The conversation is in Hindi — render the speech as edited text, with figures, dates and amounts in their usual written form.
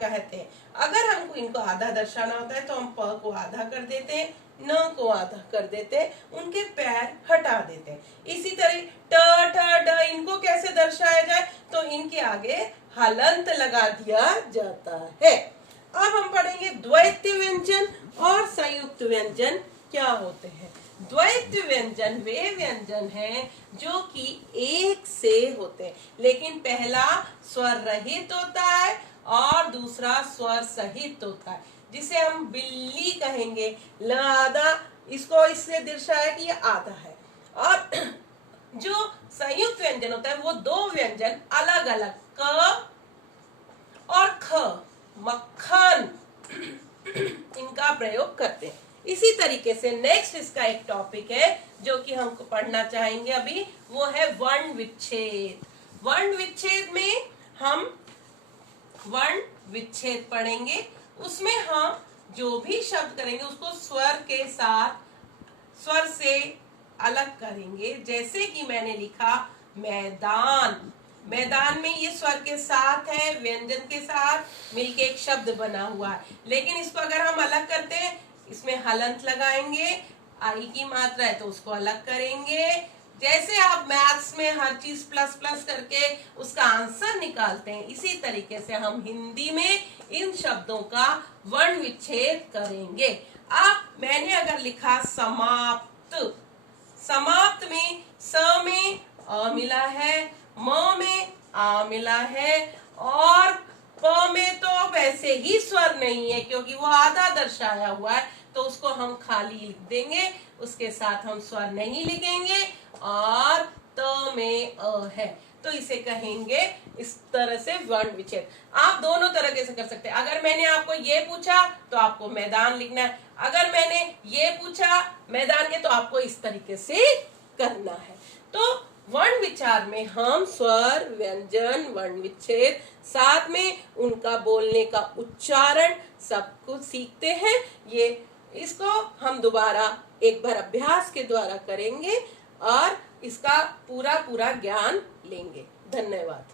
कहते हैं। अगर हमको इनको आधा दर्शाना होता है तो हम प को आधा कर देते हैं, न को आधा कर देते हैं, उनके पैर हटा देते हैं। इसी तरह ट ठ ड इनको कैसे दर्शाया जाए, तो इनके आगे हलंत लगा दिया जाता है। अब हम पढ़ेंगे द्वैत व्यंजन और संयुक्त व्यंजन क्या होते हैं। द्वैत व्यंजन वे व्यंजन हैं जो कि एक से होते हैं, लेकिन पहला स्वर रहित होता है और दूसरा स्वर सहित होता है, जिसे हम बिल्ली कहेंगे। ल आधा, इसको इससे दर्शाया कि ये आधा है। और जो संयुक्त व्यंजन होता है वो दो व्यंजन अलग अलग क और ख, मक्खन, इनका प्रयोग करते हैं। इसी तरीके से नेक्स्ट इसका एक टॉपिक है जो कि हमको पढ़ना चाहेंगे अभी, वो है वर्ण विच्छेद। वर्ण विच्छेद में हम वर्ण विच्छेद पढ़ेंगे। उसमें हम जो भी शब्द करेंगे उसको स्वर के साथ, स्वर से अलग करेंगे। जैसे कि मैंने लिखा मैदान, मैदान में ये स्वर के साथ है, व्यंजन के साथ मिलके एक शब्द बना हुआ है, लेकिन इसको अगर हम अलग करते हैं, इसमें हलंत लगाएंगे, आई की मात्रा है तो उसको अलग करेंगे। जैसे आप मैथ्स में हर चीज प्लस प्लस करके उसका आंसर निकालते हैं, इसी तरीके से हम हिंदी में इन शब्दों का वर्ण विच्छेद करेंगे। अब मैंने अगर लिखा समाप्त, समाप्त में स में अ मिला है, म में आ मिला है, और प में तो वैसे ही स्वर नहीं है क्योंकि वो आधा दर्शाया हुआ है, तो उसको हम खाली लिख देंगे, उसके साथ हम स्वर नहीं लिखेंगे। और त में अ है तो इसे कहेंगे इस तरह से वर्ण विच्छेद। आप दोनों तरह से कर सकते हैं। अगर मैंने आपको ये पूछा तो आपको मैदान लिखना है, अगर मैंने ये पूछा मैदान के तो आपको इस तरीके से करना है। तो वर्ण विचार में हम स्वर, व्यंजन, वर्ण विच्छेद, साथ में उनका बोलने का उच्चारण सब कुछ सीखते हैं। ये इसको हम दोबारा एक बार अभ्यास के द्वारा करेंगे और इसका पूरा ज्ञान लेंगे। धन्यवाद।